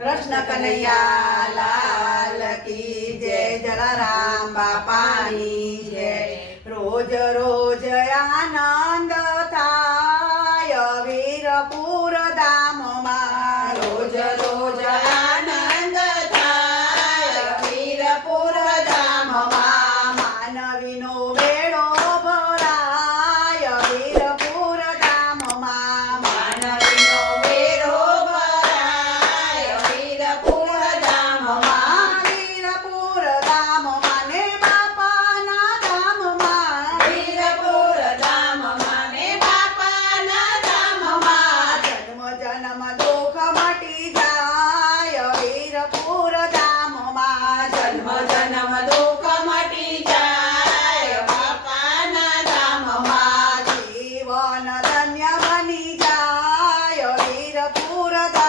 કૃષ્ણ કનૈયા, લાલ કી જય, જલારામ બાપાની જય. રોજ રોજ આનંદ થાય, વીરપુર ધામમાં. રોજ રોજ ಪುರದ